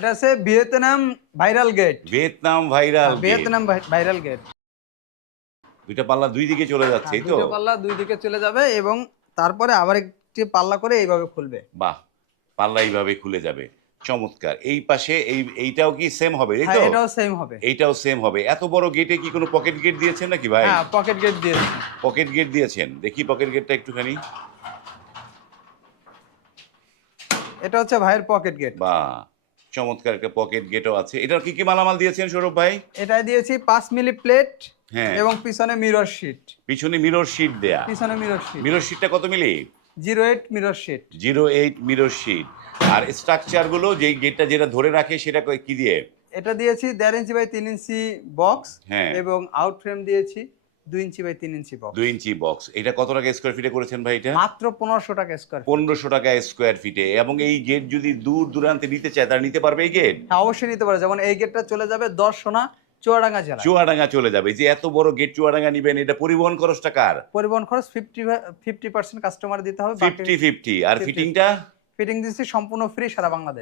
এটা আছে Vietnam viral gate. Vietnam viral gate. Vietnam viral gate. দুইটা পাল্লা দুই দিকে চলে যাচ্ছে, এই তো? দুইটা পাল্লা দুই দিকে চলে যাবে এবং তারপরে আবার একটি পাল্লা করে এইভাবে খুলবে। বাহ, পাল্লা এইভাবে খুলে যাবে, চমৎকার। এই পাশে এইটাও কি সেম হবে, এই হ্যাঁ, তো? এটাও সেম হবে। এইটাও সেম হবে। এত বড় গেটে কি কোনো পকেট গেট দিয়েছেন নাকি ভাই? হ্যাঁ, পকেট গেট দিয়েছি। পকেট গেট দিয়েছেন, দেখি পকেট গেটটা একটুখানি। এটা হচ্ছে ভাইয়ের পকেট গেট। বাহ, চমৎকার একটা পকেট গেটও আছে। এটার কি কি মালামাল দিয়েছেন সৌরভ ভাই? এটাই দিয়েছি 5 মিলি প্লেট হ্যাঁ, এবং পিছনে মিরর শিট। পিছনে মিরর শিট দেয়া। পিছনে মিরর শিট। মিরর শিটটা কত মিলি? 08 মিরর শিট। 08 mirror sheet. আর স্ট্রাকচার গুলো, যেই গেটটা যেটা ধরে রাখে সেটা কি দিয়ে? এটা দিয়েছি 1.5 ইঞ্চি বাই 3 ইঞ্চি বক্স হ্যাঁ, এবং আউট ফ্রেম দিয়েছি 2 inch by 3 inch box. 2 inch box. এটা কত টাকা স্কয়ার ফিটে করেছেন ভাই এটা? মাত্র 1500 টাকা স্কয়ার ফিট। 1500 টাকা স্কয়ার ফিটে। এবং এই গেট যদি দূর দূরান্তে নিতে চায় তারা নিতে পারবে এই গেট? হ্যাঁ, অবশ্যই নিতে পারে। যেমন এই গেটটা চলে যাবে দর্শনা চুয়াডাঙ্গা জেলা। চুয়াডাঙ্গা চলে যাবে। যে এত বড় গেট চুয়াডাঙ্গা নিবেন, এটা পরিবহন খরচটা কার? পরিবহন খরচ 50% কাস্টমার দিতে হবে। 50-50। আর ফিটিংটা? ফিটিং দিচ্ছি সম্পূর্ণ ফ্রি সারা বাংলাদেশ।